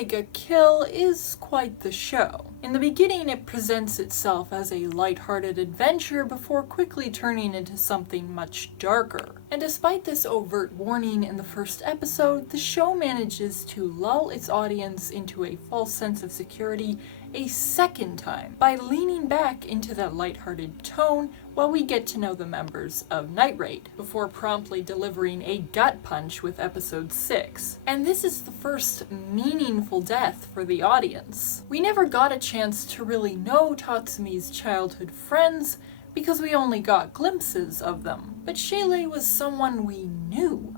mega kill is quite the show. In the beginning, it presents itself as a lighthearted adventure before quickly turning into something much darker. And despite this overt warning in the first episode, the show manages to lull its audience into a false sense of security a second time by leaning back into that lighthearted tone while we get to know the members of Night Raid, before promptly delivering a gut punch with episode 6. And this is the first meaningful death for the audience. We never got a chance to really know Tatsumi's childhood friends because we only got glimpses of them, but Shaylay was someone we knew,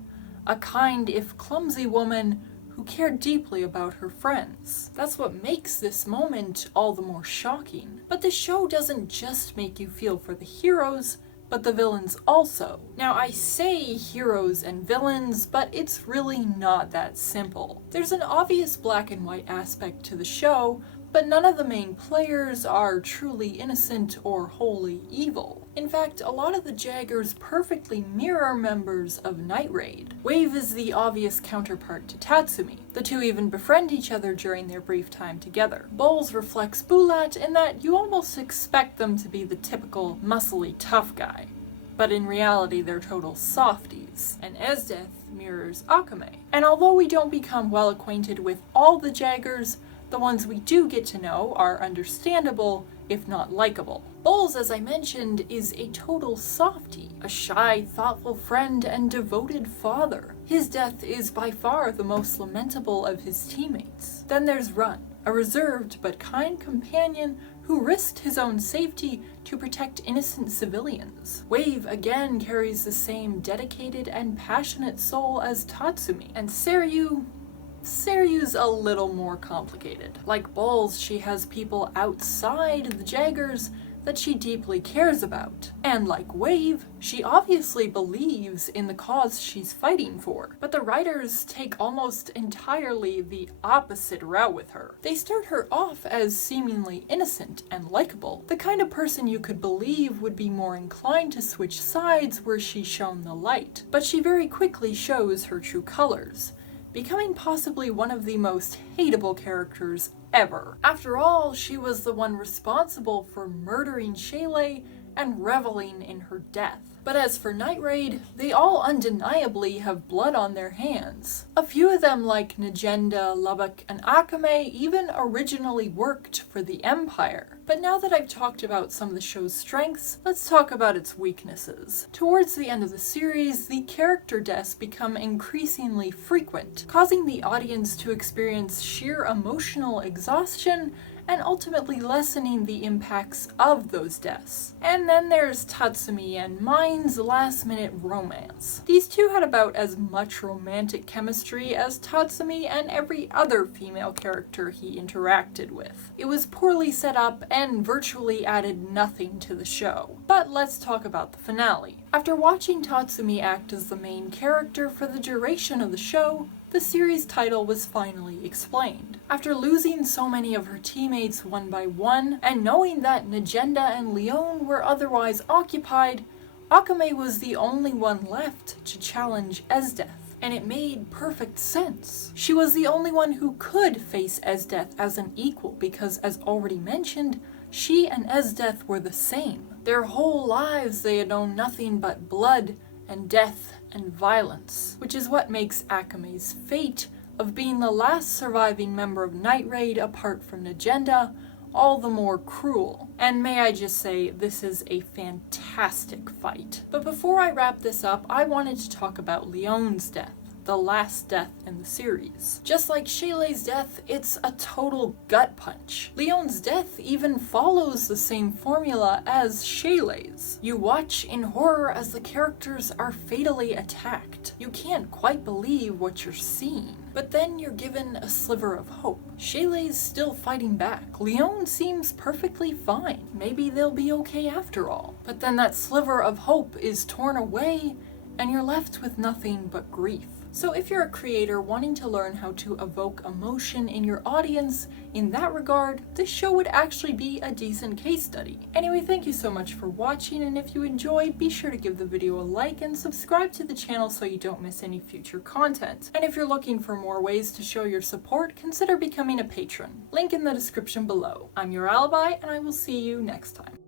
a kind if clumsy woman who cared deeply about her friends. That's what makes this moment all the more shocking. But the show doesn't just make you feel for the heroes, but the villains also. Now, I say heroes and villains, but it's really not that simple. There's an obvious black and white aspect to the show, but none of the main players are truly innocent or wholly evil. In fact, a lot of the Jaggers perfectly mirror members of Night Raid. Wave is the obvious counterpart to Tatsumi. The two even befriend each other during their brief time together. Bowles reflects Bulat in that you almost expect them to be the typical muscly tough guy, but in reality they're total softies. And Esdeath mirrors Akame. And although we don't become well acquainted with all the Jaggers, the ones we do get to know are understandable, if not likable. Bowles, as I mentioned, is a total softie, a shy, thoughtful friend and devoted father. His death is by far the most lamentable of his teammates. Then there's Run, a reserved but kind companion who risked his own safety to protect innocent civilians. Wave again carries the same dedicated and passionate soul as Tatsumi. And Seryu's a little more complicated. Like Bowles, she has people outside the Jaggers that she deeply cares about. And like Wave, she obviously believes in the cause she's fighting for. But the writers take almost entirely the opposite route with her. They start her off as seemingly innocent and likable, the kind of person you could believe would be more inclined to switch sides were she shown the light. But she very quickly shows her true colors, becoming possibly one of the most hateable characters ever. After all, she was the one responsible for murdering Shaylay and reveling in her death. But as for Night Raid, they all undeniably have blood on their hands. A few of them, like Najenda, Lubbock, and Akame, even originally worked for the Empire. But now that I've talked about some of the show's strengths, let's talk about its weaknesses. Towards the end of the series, the character deaths become increasingly frequent, causing the audience to experience sheer emotional exhaustion and ultimately lessening the impacts of those deaths. And then there's Tatsumi and Mine's last-minute romance. These two had about as much romantic chemistry as Tatsumi and every other female character he interacted with. It was poorly set up and virtually added nothing to the show. But let's talk about the finale. After watching Tatsumi act as the main character for the duration of the show, the series title was finally explained. After losing so many of her teammates one by one, and knowing that Najenda and Leon were otherwise occupied, Akame was the only one left to challenge Esdeath. And it made perfect sense. She was the only one who could face Esdeath as an equal because, as already mentioned, she and Esdeath were the same. Their whole lives they had known nothing but blood and death and violence, which is what makes Akame's fate of being the last surviving member of Night Raid apart from Najenda all the more cruel. And may I just say, this is a fantastic fight. But before I wrap this up, I wanted to talk about Leon's death, the last death in the series. Just like Shaylay's death, it's a total gut punch. Leon's death even follows the same formula as Shaylay's. You watch in horror as the characters are fatally attacked. You can't quite believe what you're seeing. But then you're given a sliver of hope. Shaylay's still fighting back. Leon seems perfectly fine. Maybe they'll be okay after all. But then that sliver of hope is torn away, and you're left with nothing but grief. So if you're a creator wanting to learn how to evoke emotion in your audience, in that regard, this show would actually be a decent case study. Anyway, thank you so much for watching, and if you enjoyed, be sure to give the video a like and subscribe to the channel so you don't miss any future content. And if you're looking for more ways to show your support, consider becoming a patron. Link in the description below. I'm your Alibi, and I will see you next time.